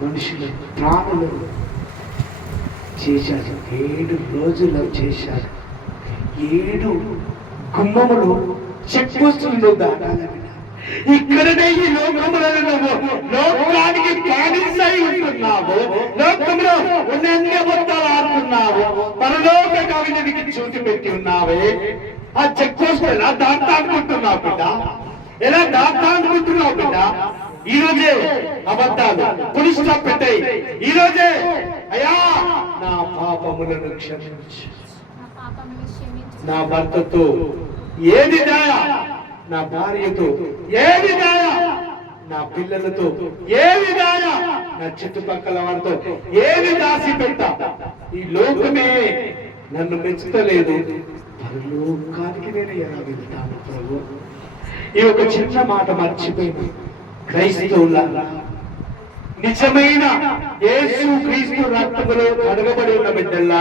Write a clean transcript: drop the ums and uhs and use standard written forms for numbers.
మనుషుల ప్రాణులు చేశారు. 7 రోజులు చేశారు. 7 గుమ్మములు చెక్ పోస్టులు దాటాలి. ఇక్కడనే ఈ లోకములను నువ్వు లోకానికి బానిసై ఉంటున్నావు. లోకంలో ఉన్న మొత్తాలు ఆడుతున్నావు. పరలోక కవినికి చూసి పెట్టి ఉన్నావే. ఆ చెక్ పోస్ట్ ఎలా దాటా అనుకుంటున్నావు బిడ్డ? ఎలా దాటా అనుకుంటున్నావు బిడ్డ? ఈ రోజే అబద్ధాలు పులి స్టాప్ పెట్టాయి. ఈ రోజే అయ్యా నా పాపములను క్షమించు. నా భర్తతో ఏది దాయ, నా భార్యతో ఏది దాయ, నా పిల్లలతో ఏది దాయ, నా చుట్టుపక్కల వారితో ఏది దాసి పెట్టా. ఈ లోకమే నన్ను మెచ్చుతలేదు. పరలోకానికి నేను ఎలా వెళ్తాను ప్రభు? ఈ ఒక చిన్న మాట మర్చిపోయిన క్రైస్తవులారా, నిజమైన యేసు క్రీస్తు రక్తములో కడగబడి ఉన్న బిడ్డల్లా